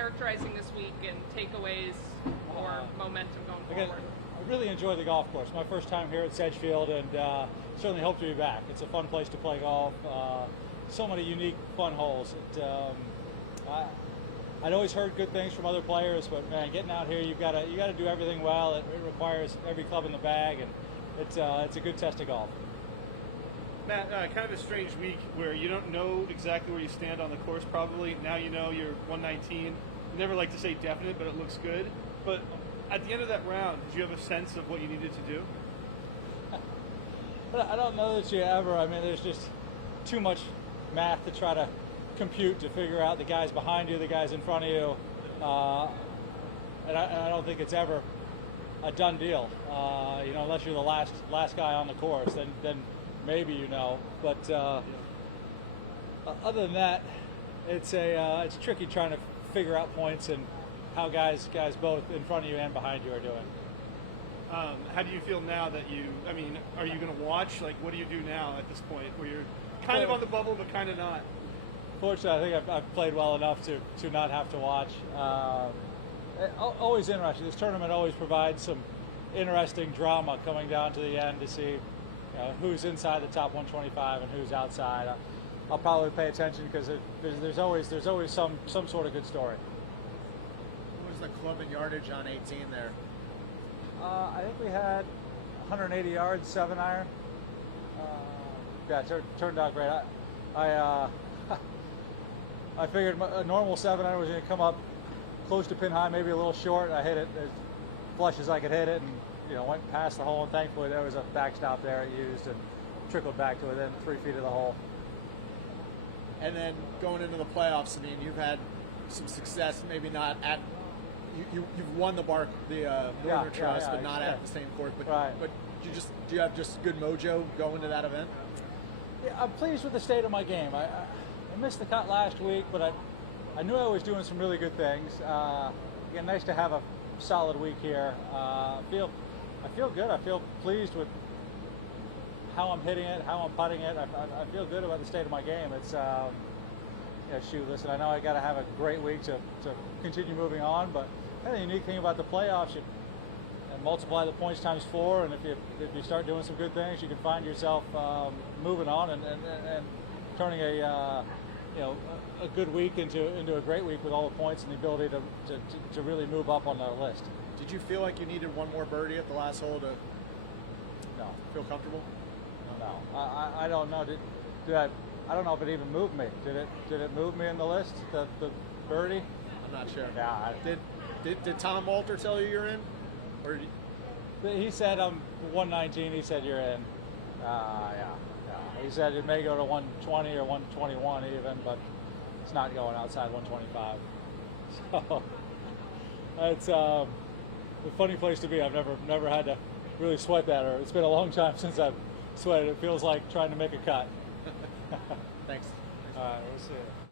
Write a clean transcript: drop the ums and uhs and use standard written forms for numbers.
characterizing this week and takeaways or momentum going forward? I really enjoy the golf course. My first time here at Sedgefield, and certainly hope to be back. It's a fun place to play golf. So many unique, fun holes. I'd always heard good things from other players, but man, getting out here, you got to do everything well. It requires every club in the bag, and it's a good test of golf. Matt, kind of a strange week where you don't know exactly where you stand on the course. Probably now you know you're 119. You never like to say definite, but it looks good. But at the end of that round, did you have a sense of what you needed to do? I don't know that you ever. I mean, there's just too much math to try to compute to figure out the guys behind you, the guys in front of you, and I don't think it's ever a done deal. Unless you're the last guy on the course, then maybe you know. But other than that, it's tricky trying to figure out points and how guys both in front of you and behind you are doing. How do you feel now that are you going to watch? Like, what do you do now at this point where you're kind of on the bubble but kind of not? Fortunately, I think I've played well enough to not have to watch. Always interesting. This tournament always provides some interesting drama coming down to the end to see who's inside the top 125 and who's outside. I'll probably pay attention because there's always some sort of good story. What was the club and yardage on 18 there? I think we had 180 yards, 7-iron. Turned out great. I figured a normal 7-iron was going to come up close to pin high, maybe a little short. I hit it as flush as I could hit it, and went past the hole. And thankfully, there was a backstop there it used and trickled back to within 3 feet of the hole. And then going into the playoffs, I mean, you've had some success, maybe not at. You've won the Northern Trust, but not at the same course. But right. But do you have just good mojo going to that event? Yeah, I'm pleased with the state of my game. I missed the cut last week, but I knew I was doing some really good things. Again, nice to have a solid week here. I feel good. I feel pleased with how I'm hitting it, how I'm putting it. I feel good about the state of my game. It's listen, I know I got to have a great week to continue moving on, but the unique thing about the playoffs, you multiply the points times 4, and if you start doing some good things, you can find yourself moving on and turning a good week into a great week with all the points and the ability to really move up on the list. Did you feel like you needed one more birdie at the last hole to feel comfortable? No, I don't know. I don't know if it even moved me. Did it move me in the list? The birdie? I'm not sure. Yeah. Did Tom Walter tell you you're in? Or he said I'm 119. He said you're in. Yeah. He said it may go to 120 or 121 even, but it's not going outside 125. So it's a funny place to be. I've never had to really sweat that, or it's been a long time since I've sweated. It feels like trying to make a cut. Thanks. All right, we'll see you.